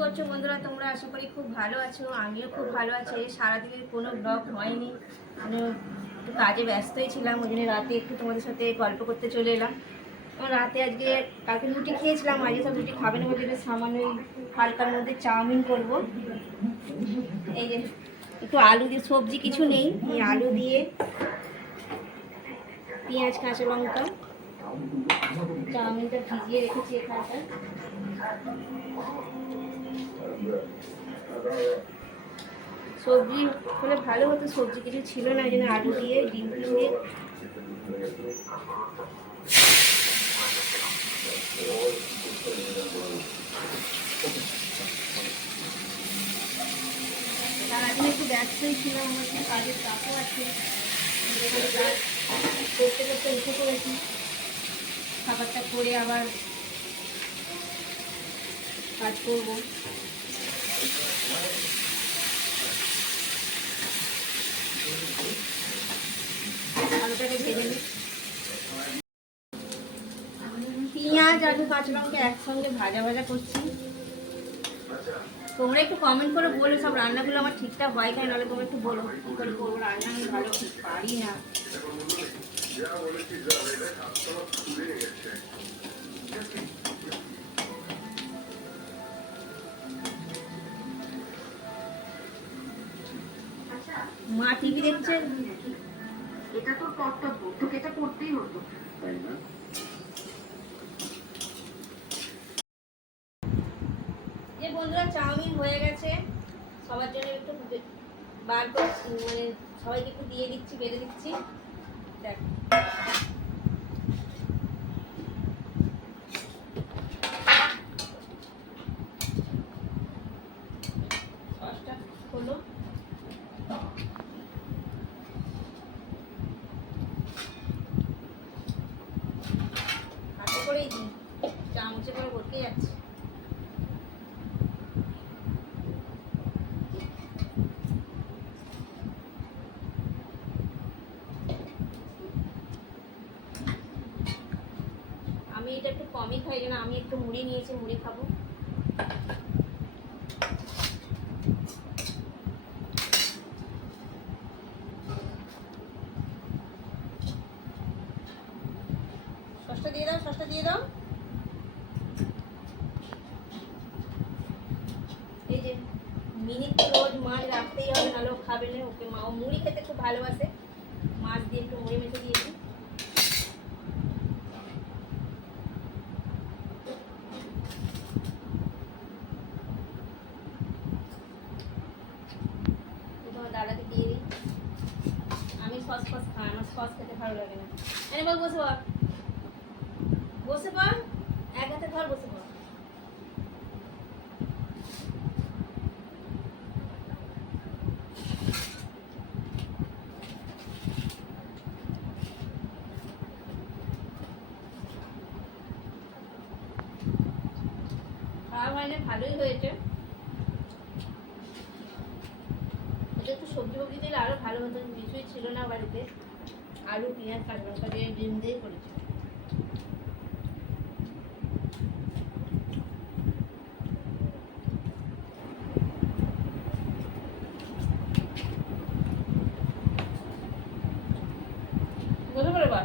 করছ বন্ধুরা? তোমরা আশা করি খুব ভালো আছো, আমিও খুব ভালো আছি। সারাদিনের কোনো ব্লগ হয়নি। মানে একটু কাজে ব্যস্তই ছিলাম, ওই রাতে একটু তোমাদের সাথে গল্প করতে চলে এলাম। রাতে আজকে কালকে রুটি খেয়েছিলাম, আজকে সব রুটি খাবে না বলে জন্য সামান্য হালকার মধ্যে চাউমিন করব। এই যে একটু আলু দিয়ে সবজি কিছু নেই, এই আলু দিয়ে পেঁয়াজ, কাঁচা লঙ্কা, চাউমিনটা ভিজিয়ে রেখেছি এখানটা সবজি হলে ভালো হতো সবজি, কিছু ছিল না ওই জন্য আলু দিয়ে, ডিম দিয়ে। একটু ছিলাম, আমার কাজের চাপও আছে। করতে করতে উঠে খাবারটা করে আবার কাজ করব। আলুটাকে ভেজে নিই। পেঁয়াজ আলু কাঁচা একসঙ্গে ভাজা ভাজা করছি। তোমরা একটু কমেন্ট করে বলো সব রান্নাগুলো আমার ঠিকঠাক হয় কেন, নাহলে তোমরা একটু বলো। কী করে করব, রান্না আমি ভালো পারি না। মা টিভি দেখছে? এটা তো কর্তব্য তোকে এটা করতেই হতো। যে বন্ধুরা চাউমিন হয়ে গেছে। সবার জন্য একটু বার করছি মানে সবাইকে একটু দিয়ে দিচ্ছি বেড়ে দিচ্ছি। দেখ সসটা হলো হাতে করেই দিই। চামচে করে ভর্তি যাচ্ছে আমি এটা একটু কমই খাই জন্য আমি একটু মুড়ি নিয়েছি, মুড়ি খাব সসটা দিয়ে দাও, সসটা দিয়ে দাও। এই যে মিনিট রোজ মাছ রাখতেই হবে, নাহলে খাবে না, ওকে মা, ও মুড়ি খেতে খুব ভালোবাসে। মাছ দিয়ে একটু মুড়ি মেখে দিয়েছি। দাদাকে দিয়ে দিই। আমি সস ফস খাই আমার সস খেতে ভালো লাগে না। এনে বল বসে। পড় বসে পড়, এক হাতে ধর বসে পড়। খাওয়া হয় না ভালোই হয়েছে। এটা সবজি ভালো হতো, কিছুই ছিল না বাড়িতে। আলু, পেঁয়াজ, কাঁচা লঙ্কা দিয়ে ডিম দিয়ে করেছি। করে বার